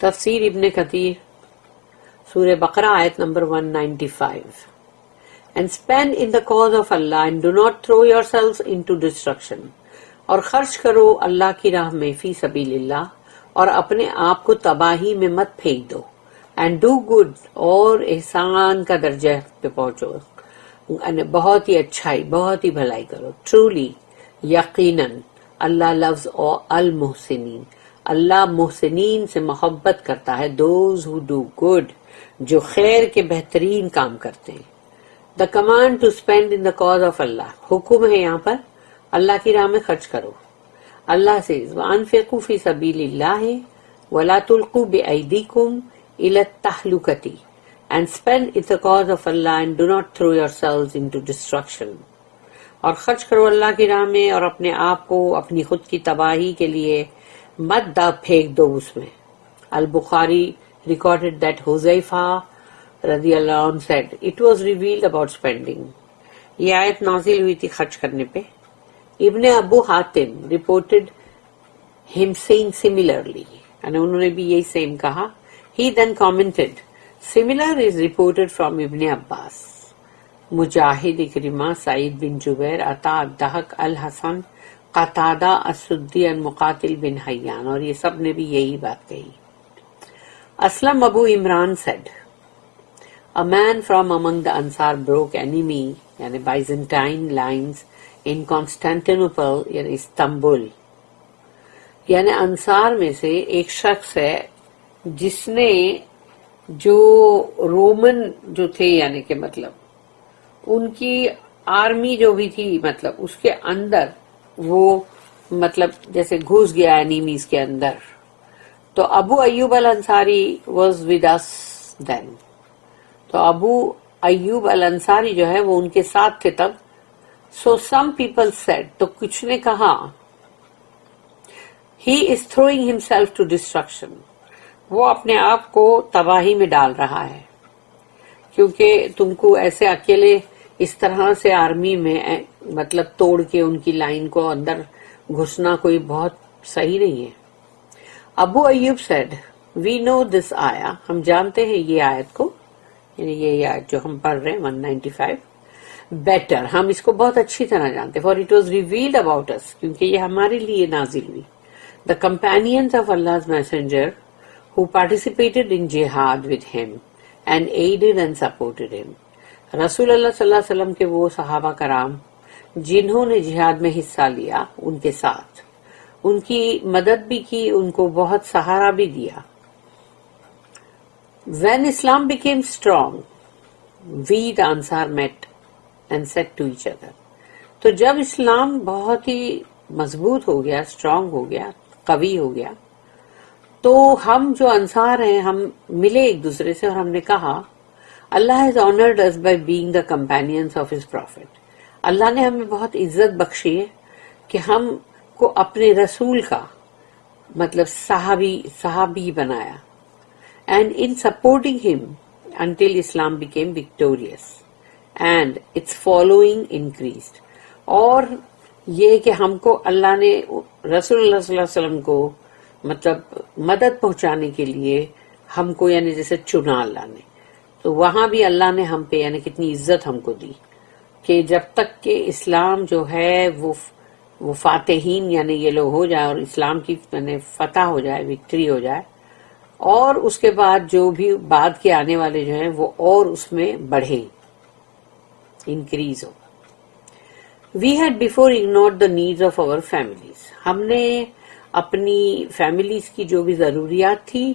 تفسیر ابن کثیر سورہ بقرہ آیت number 195. And spend in the cause of Allah and do not throw yourselves into destruction. اور خرچ کرو اللہ کی راہ میں فی سبیل اللہ اور اپنے آپ کو تباہی میں مت پھینک دو. And do good اور احسان کا درجہ پہ پہنچو، بہت ہی اچھائی بہت ہی بھلائی کرو. Truly یقیناً اللہ لفظ المحسنین، اللہ محسنین سے محبت کرتا ہے. Those who do good جو خیر کے بہترین کام کرتے ہیں. The command to spend in the cause of Allah، حکم ہے یہاں پر اللہ کی راہ میں خرچ کرو. اللہ says وَأَنفِقُوا فِي سَبِيلِ اللَّهِ وَلَا تُلْقُوا بِأَيْدِيكُمْ إِلَى التَّهْلُكَةِ and spend in the cause of Allah and do not throw yourselves into destruction. اور خرچ کرو اللہ کی راہ میں اور اپنے آپ کو اپنی خود کی تباہی کے لیے مت پھینک دو اس میں. البخاری recorded that حذیفہ رضی اللہ عنہ said it was revealed about spending. یہ آیت نازل ہوئی تھی خرچ کرنے پہ. ابن ابو Hatim reported him saying similarly and انہوں نے بھی یہی سیم کہا. He then commented similar is reported from ابن عباس. مجاہد، اکرمہ، سعید بن جبیر، عطا، الضحک، الحسن، قتادہ، السدی، مقاتل بن حیان، اور یہ سب نے بھی یہی بات کہی. اسلم ابو Imran said a man from among the Ansar broke enemy یعنی Byzantine lines in Constantinople یعنی استنبول. یعنی انصار میں سے ایک شخص ہے جس نے جو رومن جو تھے یعنی کہ مطلب ان کی آرمی جو بھی تھی مطلب اس کے اندر وہ مطلب جیسے گھس گیا انیمیز کے اندر. تو ابو ایوب الانصاری واز ود اس دین. تو ابو ایوب الانصاری جو ہے وہ ان کے ساتھ تھے تب. سو سم پیپل سیڈ تو کچھ نے کہا ہی از تھروئنگ ہمسیلف ٹو ڈسٹرکشن، وہ اپنے آپ کو تباہی میں ڈال رہا ہے کیونکہ تم کو ایسے اکیلے اس طرح سے آرمی میں مطلب توڑ کے ان کی لائن کو اندر گھسنا کوئی بہت صحیح نہیں ہے. ابو ایوب سیڈ وی نو دس آیا، ہم جانتے ہیں یہ آیت کو یعنی یہ آیت جو ہم پڑھ رہے ہیں 195 بیٹر، ہم اس کو بہت اچھی طرح جانتے. For it was revealed about us, کیونکہ یہ ہمارے لیے نازل ہوئی. The companions of Allah's messenger who participated in jihad with him and aided and supported him. رسول اللہ صلی اللہ علیہ وسلم کے وہ صحابہ کرام جنہوں نے جہاد میں حصہ لیا ان کے ساتھ ان کی مدد بھی کی، ان کو بہت سہارا بھی دیا. When Islam became strong, we the Ansar met and said to each other. تو جب اسلام بہت ہی مضبوط ہو گیا، اسٹرانگ ہو گیا، قوی ہو گیا، تو ہم جو انصار ہیں ہم ملے ایک دوسرے سے اور ہم نے کہا اللہ has honored us by being the companions of his prophet. اللہ نے ہمیں بہت عزت بخشی ہے کہ ہم کو اپنے رسول کا مطلب صحابی بنایا. And in supporting him until Islam became victorious and its following increased. اور یہ کہ ہم کو اللہ نے رسول اللہ صلی اللہ علیہ وسلم کو مطلب مدد پہنچانے کے لیے ہم کو یعنی جیسے چنا اللہ نے، تو وہاں بھی اللہ نے ہم پہ یعنی کتنی عزت ہم کو دی کہ جب تک کہ اسلام جو ہے وہ فاتحین یعنی یہ لوگ ہو جائے اور اسلام کی یعنی فتح ہو جائے، وکٹری ہو جائے، اور اس کے بعد جو بھی بعد کے آنے والے جو ہیں وہ اور اس میں بڑھے، increase who. We had before ignored the needs of our families. ہم نے اپنی فیملیز کی جو بھی ضروریات تھی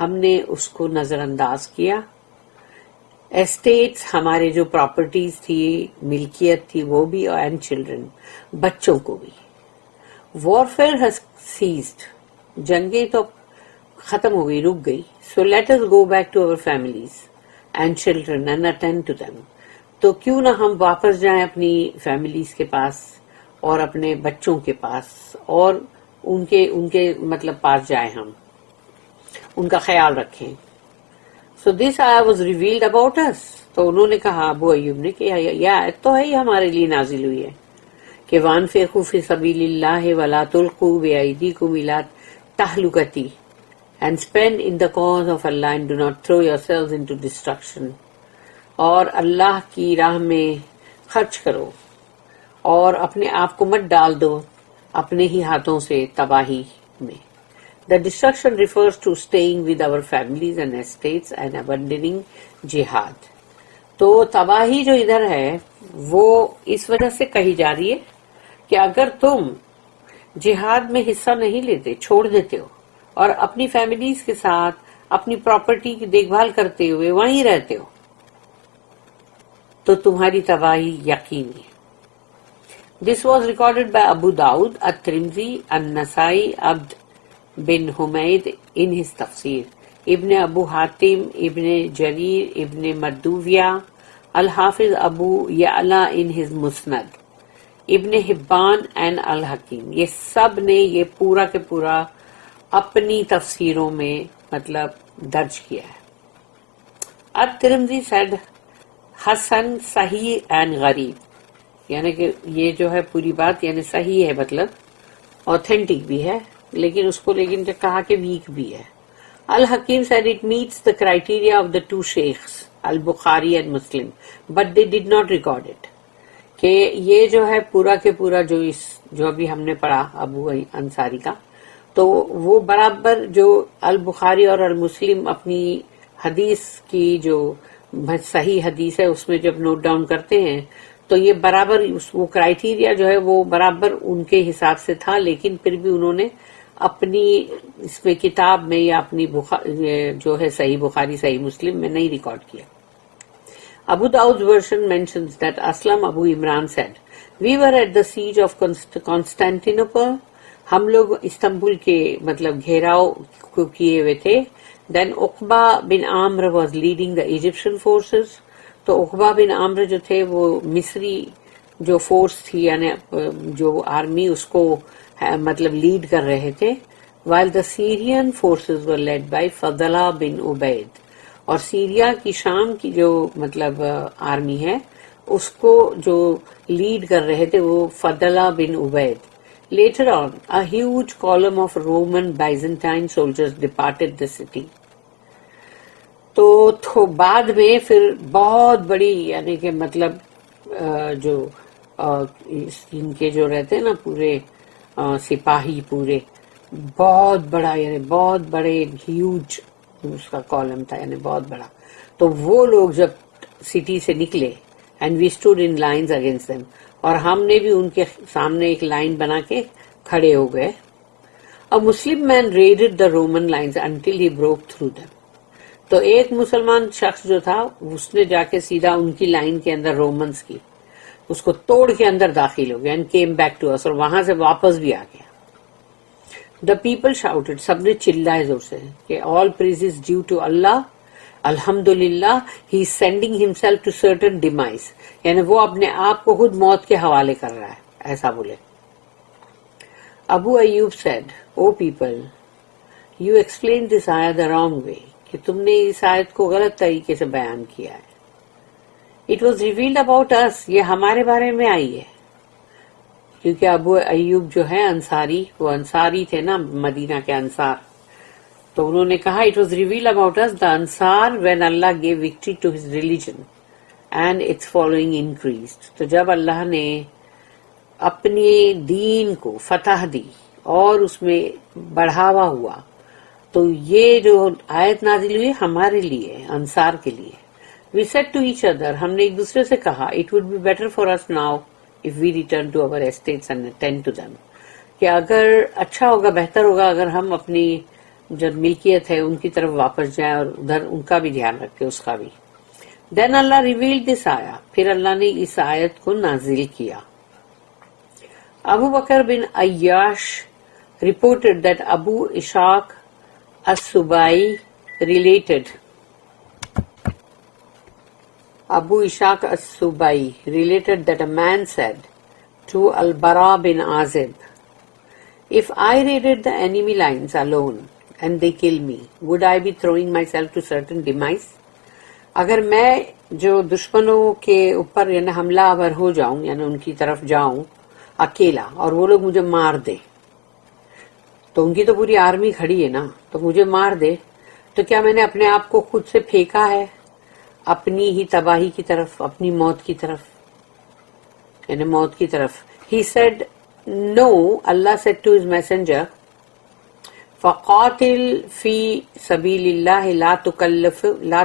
ہم نے اس کو نظر انداز کیا. اسٹیٹس ہمارے جو پراپرٹیز تھی ملکیت تھی وہ بھی، اینڈ چلڈرن بچوں کو بھی. Warfare has ceased. جنگیں تو ختم ہو گئی، رک گئی. So let us go back to our families and children and attend to them. تو کیوں نہ ہم واپس جائیں اپنی فیملیز کے پاس اور اپنے بچوں کے پاس اور ان کے مطلب پاس جائیں، ہم ان کا خیال رکھیں. So this ayah was revealed about us. تو انہوں نے کہا ابو ایوب نے کہ یہ آیت تو ہے ہی ہمارے لیے نازل ہوئی ہے کہ وَأَنفِقُوا فِي سَبِيلِ اللَّهِ وَلَا تُلْقُوا بِأَيْدِيكُمْ إِلَى التَّهْلُكَةِ. and spend in the cause of Allah and do not throw yourselves into destruction. اور اللہ کی راہ میں خرچ کرو اور اپنے آپ کو مت ڈال دو اپنے ہی ہاتھوں سے تباہی میں. The destruction refers to staying with our families and estates and abandoning jihad. تو تباہی جو ادھر ہے وہ اس وجہ سے کہی جا رہی ہے کہ اگر تم جہاد میں حصہ نہیں لیتے، چھوڑ دیتے ہو اور اپنی فیملیز کے ساتھ اپنی پراپرٹی کی دیکھ بھال کرتے ہوئے وہیں رہتے ہو تو تمہاری تباہی یقینی ہے. This was recorded by Abu Dawud, At-Tirmidhi, An-Nasai, Abd bin Humayd in his tafsir, Ibn Abu Hatim, Ibn Jarir, Ibn Marduvia, Al-Hafiz Abu Ya'la in his Musnad, Ibn Hibban and Al-Hakim. یہ سب نے یہ پورا کے پورا اپنی تفسیروں میں مطلب درج کیا ہے. At-Tirmidhi said حسن صحیح اینڈ غریب، یعنی کہ یہ جو ہے پوری بات یعنی صحیح ہے، مطلب اوتھینٹک بھی ہے، لیکن اس کو لیکن کہا کہ ویک بھی ہے. الحکیم said it meets the criteria of the two sheikhs al-Bukhari and Muslim but they did not record it. کہ یہ جو ہے پورا کے پورا جو ابھی ہم نے پڑھا ابو انصاری کا، تو وہ برابر جو البخاری اور المسلم اپنی حدیث کی جو صحیح حدیث ہے اس میں جب نوٹ ڈاؤن کرتے ہیں تو یہ برابر وہ کرائٹیریا جو ہے وہ برابر ان کے حساب سے تھا، لیکن پھر بھی انہوں نے اپنی اس میں کتاب میں یا اپنی جو ہے صحیح بخاری صحیح مسلم میں نہیں ریکارڈ کیا. Abu Dawud's version mentions that Aslam Abu Imran said, "We were at the siege of Constantinople." ہم لوگ استنبول کے مطلب گھیراؤ کو کیے ہوئے تھے. Then Uqba bin Amr was leading the Egyptian forces. تو عقبہ بن عامر جو تھے وہ مصری جو فورس تھی یعنی جو آرمی اس کو مطلب لیڈ کر رہے تھے. while the Syrian forces were led by فضلہ بن عبید، اور سیریا کی شام کی جو مطلب آرمی ہے اس کو جو لیڈ کر رہے تھے وہ فضلہ بن Ubaid. Later on, a huge column of Roman Byzantine soldiers departed the city. تو بعد میں پھر بہت بڑی یعنی کہ مطلب جو ان کے جو رہتے ہیں نا پورے سپاہی پورے بہت بڑا یعنی بہت بڑے ہیوج اس کا کالم تھا یعنی بہت بڑا. تو وہ لوگ جب سٹی سے نکلے and we stood in lines against them, اور ہم نے بھی ان کے سامنے ایک لائن بنا کے کھڑے ہو گئے. A Muslim man raided the Roman lines until he broke through them. تو ایک مسلمان شخص جو تھا اس نے جا کے سیدھا ان کی لائن کے اندر رومنز کی اس کو توڑ کے اندر داخل ہو گیا اینڈ کیم بیک ٹو اس، اور وہاں سے واپس بھی آ گیا. The people shouted، سب نے چلائے زور سے کہ all praise is due to Allah، الحمدللہ he is sending himself to certain demise، یعنی وہ اپنے آپ کو خود موت کے حوالے کر رہا ہے، ایسا بولے. ابو Ayub said، O people، you explained this ayah the wrong way، کہ تم نے اس آیت کو غلط طریقے سے بیان کیا ہے. It was revealed about us، یہ ہمارے بارے میں آئی ہے، کیونکہ ابو ایوب جو ہے انصاری، وہ انصاری تھے نا مدینہ کے انصار، تو انہوں نے کہا it was revealed about us the Ansar when Allah gave victory to his religion and its following increased. تو جب اللہ نے اپنے دین کو فتح دی اور اس میں بڑھاوا ہوا تو یہ جو آیت نازل ہوئی ہمارے لیے انصار کے لیے. We said to each other، ہم نے ایک دوسرے سے کہا it would be better for us now if we return to our estates and attend to them، کہ اگر اچھا ہوگا بہتر ہوگا اگر ہم اپنی جو ملکیت ہے ان کی طرف واپس جائیں اور ادھر ان کا بھی دھیان رکھیں اس کا بھی. Then Allah revealed this ayah، پھر اللہ نے اس آیت کو نازل کیا. Abu Bakr bin Ayyash reported that Abu Ishaq as-Subai related that a man said to Al-Bara bin Azib, if I raided the enemy lines alone and they kill me, would I be throwing myself to certain demise؟ اگر میں جو دشمنوں کے اوپر یعنی حملہ آور ہو جاؤں یعنی ان کی طرف جاؤں اکیلا اور وہ لوگ مجھے مار دے تو ان کی تو پوری آرمی کھڑی ہے نا, تو مجھے مار دے تو کیا میں نے اپنے آپ کو خود سے پھینکا ہے اپنی ہی تباہی کی طرف, اپنی موت کی طرف, یعنی موت کی طرف. He said no, Allah said to his messenger, فَقَاتِلْ فِي سَبِيلِ اللَّهِ لَا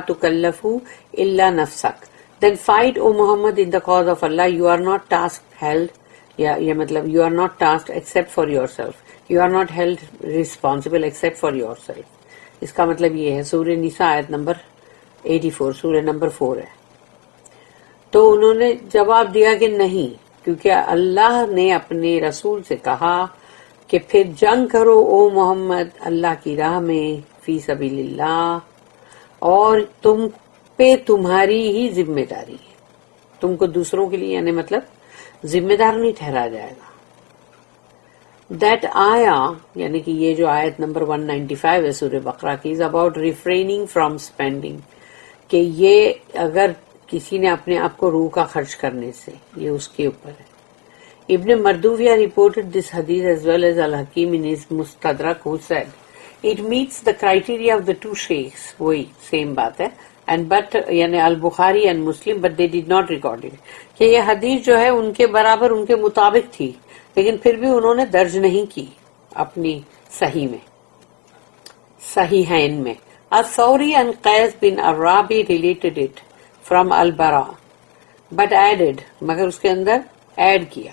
تُكَلَّفُ إِلَّا نَفْسَكَ. Then fight, O Muhammad, in the cause of Allah. You are not tasked, held, you are not tasked except for yourself. You are not held responsible except for yourself. اس کا مطلب یہ ہے. سورہ نساء آیت نمبر 84, سورہ نمبر 4 ہے. تو انہوں نے جواب دیا کہ نہیں, کیونکہ اللہ نے اپنے رسول سے کہا کہ پھر جنگ کرو او محمد اللہ کی راہ میں, فی سبیل اللہ, اور تم پہ تمہاری ہی ذمہ داری ہے, تم کو دوسروں کے لیے یعنی مطلب ذمہ دار نہیں ٹھہرایا جائے گا. دیٹ آیا یعنی کہ یہ جو آیت نمبر 195 ہے سورہ بقرہ کی, از اباؤٹ ریفریننگ فرام اسپینڈنگ, کہ یہ اگر کسی نے اپنے آپ کو روکا خرچ کرنے سے, یہ اس کے اوپر ہے. Ibn Marduvia reported this hadith as well as Al-Hakim in his Mustadrak, who said, it meets the criteria of the two sheikhs, وہی same بات ہے, and but یعنی Al-Bukhari and Muslim, but they did not record it, کہ یہ حدیث جو ہے ان کے برابر ان کے مطابق تھی, لیکن پھر بھی انہوں نے درج نہیں کی اپنی صحیح میں, صحیحین میں. Al-Thawri and Qais bin Arabi related it from Al-Bara, but added, مگر اس کے اندر ایڈ کیا,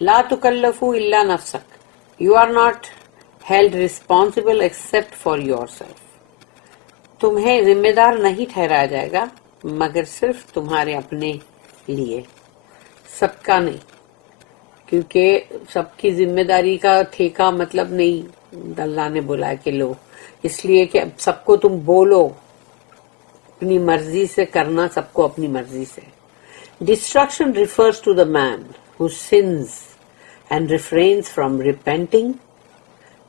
لا تکلفو الا نفسک, you are not held responsible except for yourself. تمہیں ذمہ دار نہیں ٹھہرایا جائے گا مگر صرف تمہارے اپنے لیے, سب کا نہیں, کیونکہ سب کی ذمہ داری کا ٹھیکہ مطلب نہیں اللہ نے بولا کہ لو, اس لیے کہ سب کو تم بولو اپنی مرضی سے کرنا, سب کو اپنی مرضی سے. Destruction refers to the man who sins and refrains from repenting,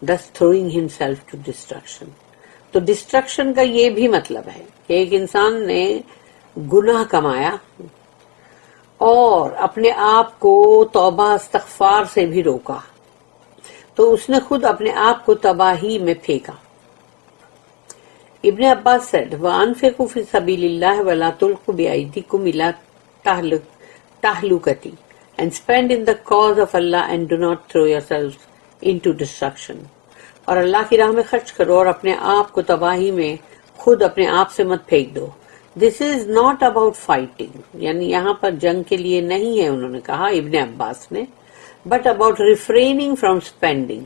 thus throwing himself to destruction. تو ڈسٹرکشن کا یہ بھی مطلب ہے کہ ایک انسان نے گناہ کمایا اور اپنے آپ کو توبہ استغفار سے بھی روکا, تو اس نے خود اپنے آپ کو تباہی میں پھینکا. ابن عباس said, وَأَنفِقُوا فِي سَبِيلِ اللَّهِ وَلَا تُلْقُوا بِأَيْدِيكُمْ إِلَى تَهْلُكَةٍ, and spend in the cause of Allah and do not throw yourselves into destruction. اور اللہ کی راہ میں خرچ کرو اور اپنے آپ کو تباہی میں خود اپنے آپ سے مت پھینک دو. This is not about fighting, یعنی یہاں پر جنگ کے لیے نہیں ہے انہوں نے کہا ابن عباس نے, but about refraining from spending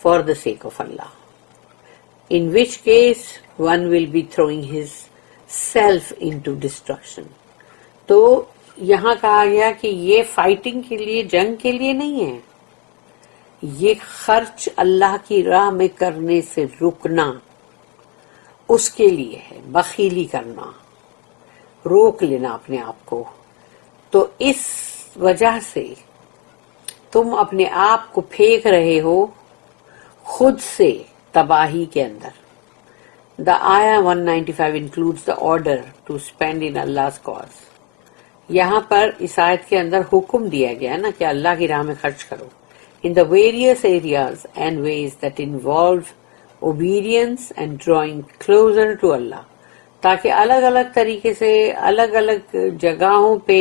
for the sake of Allah, in which case one will be throwing his self into destruction. تو یہاں کہا گیا کہ یہ فائٹنگ کے لیے, جنگ کے لیے نہیں ہے, یہ خرچ اللہ کی راہ میں کرنے سے رکنا اس کے لیے ہے, بخیلی کرنا, روک لینا اپنے آپ کو. تو اس وجہ سے تم اپنے آپ کو پھینک رہے ہو خود سے تباہی کے اندر. The ayah 195 includes the order to spend in Allah's cause. یہاں پر اس آیت کے اندر حکم دیا گیا نا کہ اللہ کی راہ میں خرچ کرو, in the various areas and ways that involve obedience and drawing closer to Allah, تاکہ الگ الگ طریقے سے الگ الگ جگہوں پہ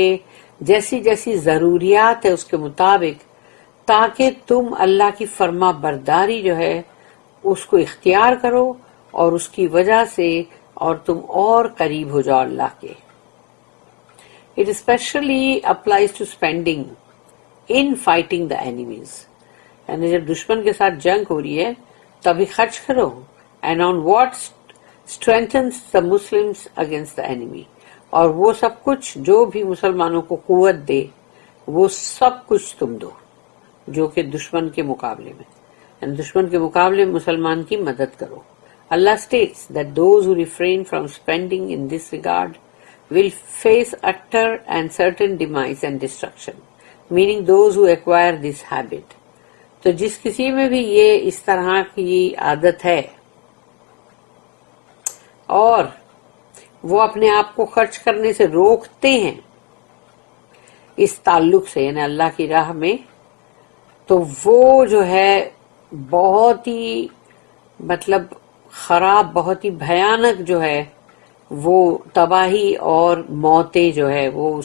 جیسی جیسی ضروریات ہے اس کے مطابق, تاکہ تم اللہ کی فرما برداری جو ہے اس کو اختیار کرو اور اس کی وجہ سے اور تم اور قریب ہو جاؤ اللہ کے. It especially applies to spending in fighting the enemies. یعنی جب دشمن کے ساتھ جنگ ہو رہی ہے تبھی خرچ کرو, and on what strengthens the Muslims against the enemy, اور وہ سب کچھ جو بھی مسلمانوں کو قوت دے وہ سب کچھ تم دو جو کہ دشمن کے مقابلے میں, یعنی دشمن کے مقابلے میں مسلمان کی مدد کرو. Allah states that those who refrain from spending in this regard will face utter and certain demise and destruction, meaning those who acquire this habit. تو جس کسی میں بھی یہ اس طرح کی عادت ہے اور وہ اپنے آپ کو خرچ کرنے سے روکتے ہیں اس تعلق سے, یعنی اللہ کی راہ میں, تو وہ جو ہے بہت ہی مطلب خراب، بہت ہی بھیانک جو ہے وہ تباہی اور موتیں جو ہے وہ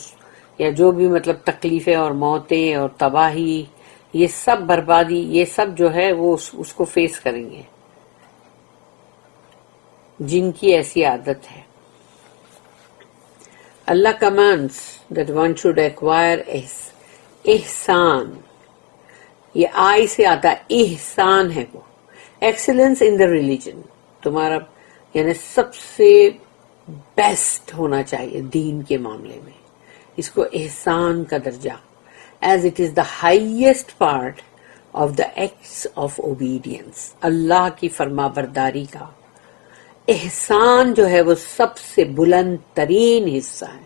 یا جو بھی مطلب تکلیفیں اور موتیں اور تباہی، یہ سب بربادی، یہ سب جو ہے وہ اس کو فیس کریں گے جن کی ایسی عادت ہے. اللہ commands that one should acquire احسان. یہ آئی سے آتا ہے، احسان ہے وہ، ایکسلنس ان دا ریلیجن. تمہارا یعنی سب سے بیسٹ ہونا چاہیے دین کے معاملے میں، اس کو احسان کا درجہ، as it is the highest part of the acts of obedience. اللہ کی فرما برداری کا احسان جو ہے وہ سب سے بلند ترین حصہ ہے.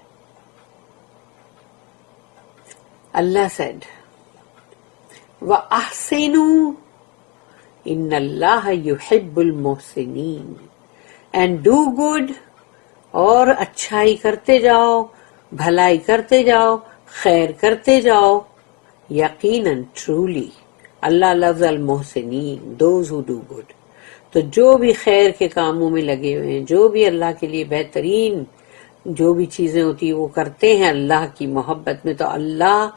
اللہ said وَأَحْسِنُوا إِنَّ اللَّهَ يُحِبُّ الْمُحْسِنِينَ. and do good، اور اچھائی کرتے جاؤ، بھلائی کرتے جاؤ، خیر کرتے جاؤ. یقیناً truly Allah loves المحسنین، those who do good. تو جو بھی خیر کے کاموں میں لگے ہوئے ہیں، جو بھی اللہ کے لیے بہترین جو بھی چیزیں ہوتی ہیں وہ کرتے ہیں اللہ کی محبت میں، تو اللہ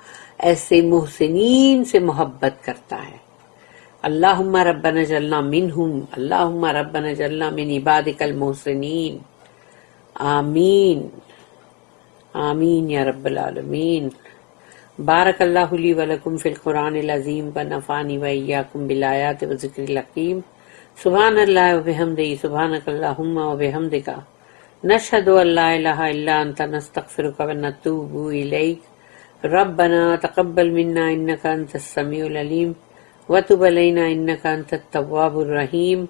ایسے محسنین سے محبت کرتا ہے. اللہم ربنا اجعلنا منہم، اللہم ربنا اجعلنا من عبادک المحسنین. آمین آمین یا رب العالمین. بارک اللہ لی ولکم فی القرآن العظیم ونفعنی وإیاکم بالآیات والذکر الحکیم. سبحان اللہ وبحمدہ، سبحانک اللہم وبحمدک، نشہد ان لا الہ الا انت، نستغفرک ونتوب الیک. ربنا تقبل منا انک انت السمیع العلیم وتب علینا انک انت التواب الرحیم.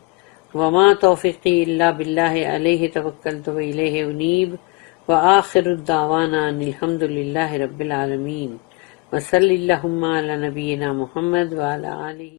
وما توفیقی الا باللہ علیہ توکلت والیہ انیب. وآخر الدعوانا ان الحمد للہ رب العالمین. وصلی اللہم علی نبینا محمد وعلی آلہ